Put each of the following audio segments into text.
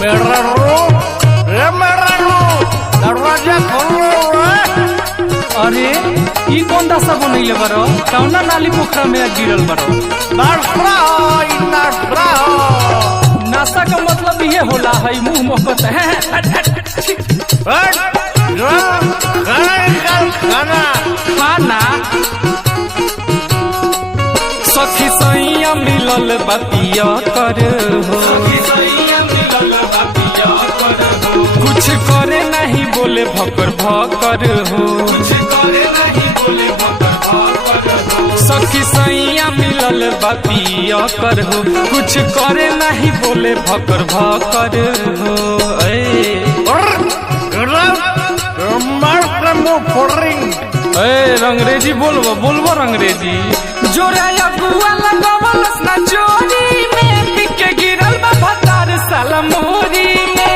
मेरा रू दरवाजा खोलो रे। अरे ई कौन दशा बनैले बरो? कौना नाली पोखरा में गिरल बरो? नशा का मतलब ये होला है मुंह मोहब्बत है। खाना सखी सैया मिलल बतिया कर हो, कुछ करे नहीं बोले भकर भकर हो। सखी सैया मिलल बतिया कर हो, कुछ करे नहीं बोले भकर भकर हो। अंग्रेजी बोलबो अंग्रेजी। जोरा अगुआ लगावलस ना चोरी में, पिके गिरल बा भतार साला मोरी में।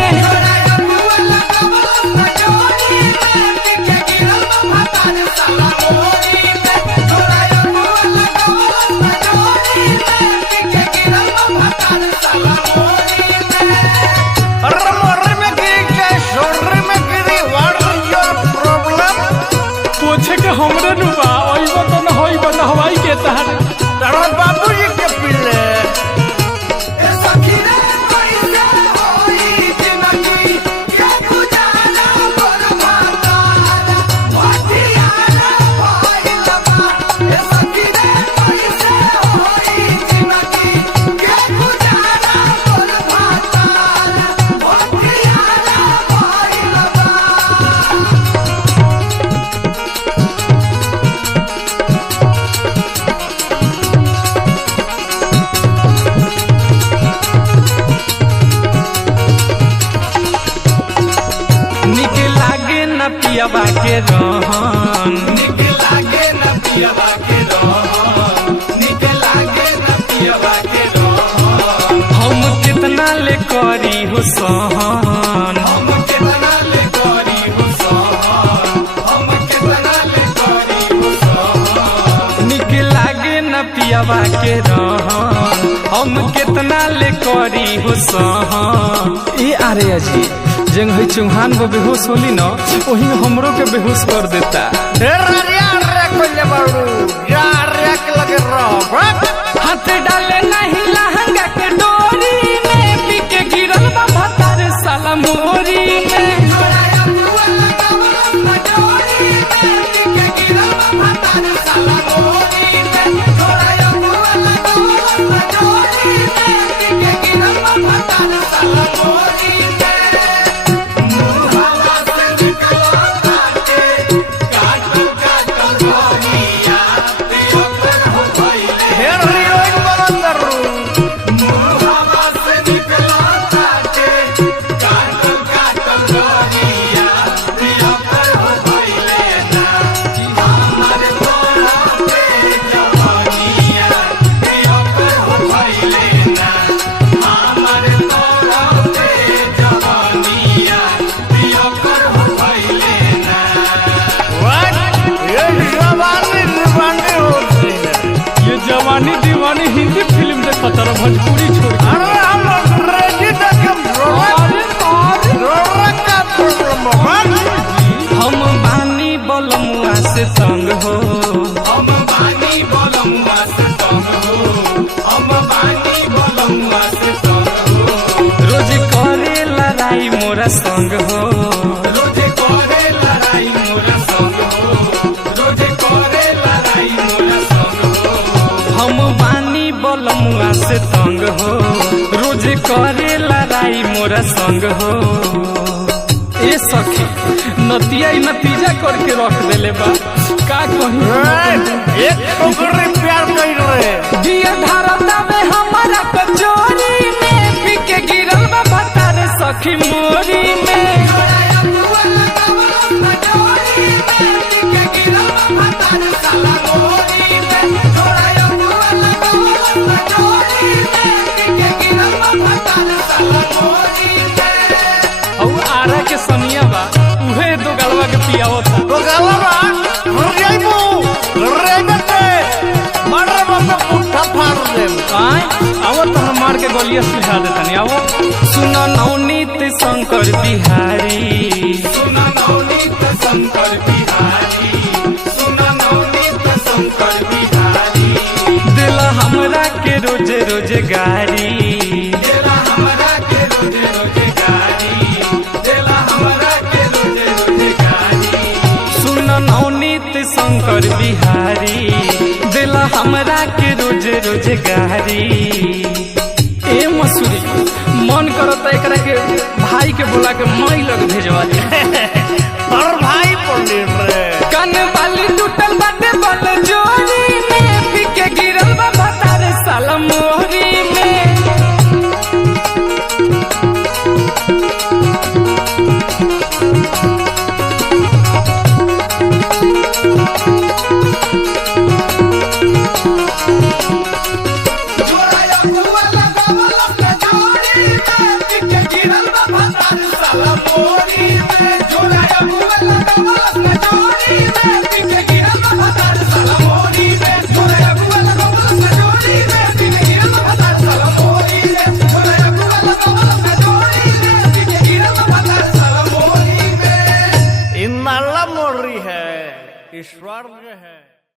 पूछे के हमरे नुबा ओइबो तो न होइबो न हवाई के तहर तारा बाबूजी के पिले। ए सखी रे कैसे होई जिंदगी के गुजारा मोर भातारा भटियारा भइल बा। ए सखी रे कैसे होई जिंदगी के गुजारा मोर भातारा भटियारा भइल बा। निक लागे न पियबा के रहन, निक लागे न पियबा के रहन, निक लागे न पियबा के रहन। हम कितना ले करी हो सहन। हम कितना ले करी हो सहन, हम कितना ले करी हो सहन। निक लागे न पियबा के रहन, हम कितना ले करी हो सहन। ए अरे अजी जंग है चौहान वो बेहोश होली न, वही हमरो के बेहोश कर देता। हाथ डाले नहीं लहंगा के डोरी में, पिके गिरल बा भतार साला मोरी में। जवानी दीवानी हिंदी फिल्म देखा तारा भोजपुरी छोड़ के। हम बानी बलमुआ से तंग हो, हम बानी बलमुआ से तंग हो, हम बानी बलमुआ से तंग हो। रोज करे लड़ाई मोरा संग हो, रोज करे लड़ाई मोरा संग हो, रोज करे लड़ाई मोरा संग हो। हम बानी बलमुआ से तंग हो, रोज करे लड़ाई मोरा संग हो। ए सखी नतिया ही नतीजा करके रख देले बा, का कही प्यार कर रहे दिया धारता में हमारा कचोरी में, पिके गिरल बा भतार सखी मोरी में। आरा के सनिया बा उहे दो गलवा के पियावत था। तो गलवा आवत तो हम मार के गोलियां सुझा देता नहीं। आवत सुना नौनी शंकर बिहारी सुना नवनीत शंकर बिहारी, सुना नवनीत शंकर बिहारी। दिला हमरा के रोज रोजगारी, देला हमरा के रोज रोजगारी, देला हमरा के रोज रोजगारी। सुन नवनीत शंकर बिहारी दिला हमरा के रोज रोजगारी। ए मसूरी मन करता एकरा के भाई के बोला के मई लग भेजवा दे। और भाई पंडित रे कन वाली टूटल बाटे बल जोरी में, पीके गिरल बा भतार साला मोहरी में। जोड़ाया बुआ लगावल अपना जोड़ी में, पीके गिरल बा भतार साला मोरी में। जोड़ाया बुआ लगावल अपना जोड़ी में, पीके गिरल बा भतार साला मोरी में। जोड़ाया बुआ लगावल अपना जोड़ी में, पीके गिरल बा भतार साला मोरी में। जोड़ाया बुआ लगावल अपना जोड़ी में, पीके गिरल बा भतार साला मोरी में। इन नाला मोरी है ईश्वर है।